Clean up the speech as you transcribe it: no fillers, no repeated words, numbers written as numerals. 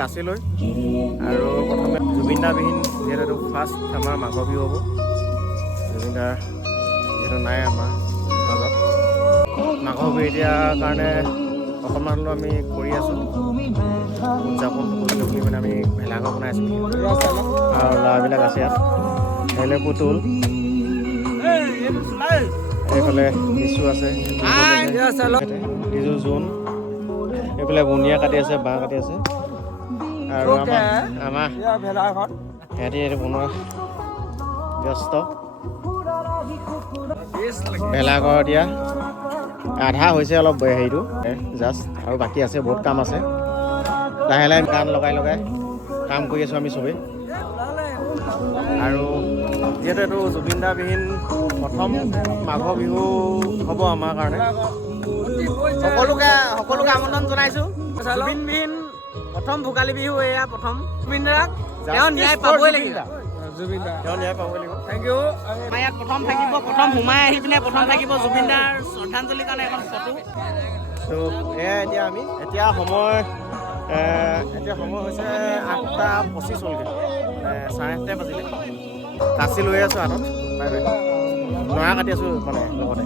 কাচিলৈ আৰু প্ৰথমে জুবিনদা বিহীন যিহেতু ফাৰ্ষ্ট আমাৰ মাঘ বিহু হ'ব। জুবিনদা যিহেতু নাই আমাৰ মাজত, মাঘ বিহু এতিয়া কাৰণে অকণমান হ'লেও আমি কৰি আছোঁ উদযাপন কৰিবলৈ বুলি মানে আমি ভেলাঘৰ বনাই আছোঁ আৰু ল'ৰাবিলাক আছে ইয়াত। এইফালে পুতুল, এইফালে লিচু আছে, লিচু জোন, এইফালে বুন্দিয়া কাটি আছে, বাঁহ কাটি আছে আৰু আমাৰ সিহঁতি এইটো বনোৱা ব্যস্ত। ভেলাঘৰ এতিয়া আধা হৈছে অলপ হেৰিটো জাষ্ট, আৰু বাকী আছে বহুত কাম আছে। লাহে লাহে গান লগাই লগাই কাম কৰি আছোঁ আমি চবেই। আৰু যিহেতু এইটো জুবিনদা বিহীন প্ৰথম মাঘ বিহু হ'ব আমাৰ কাৰণে, সকলোকে আমন্ত্ৰণ জনাইছোঁ। জুবিনবিহীন প্ৰথম ভোগালী বিহু এয়া প্ৰথম। জুবিনদাক তেওঁ ন্যায় পাবই লাগিব, তেওঁ ন্যায় পাবই লাগিব। Thank you. আমাৰ ইয়াত প্ৰথম থাকিব, প্ৰথম সোমাই আহি পিনে প্ৰথম থাকিব জুবিনদাৰ শ্ৰদ্ধাঞ্জলিৰ কাৰণে এখন ফটো। ত' এয়া এতিয়া সময় হৈছে 8:25 হ'লগৈ, 8:30 বাজিলে। কাচি লৈ আছোঁ হাতত, বাই বাই। নৰা কাটি আছোঁ মানে লগতে।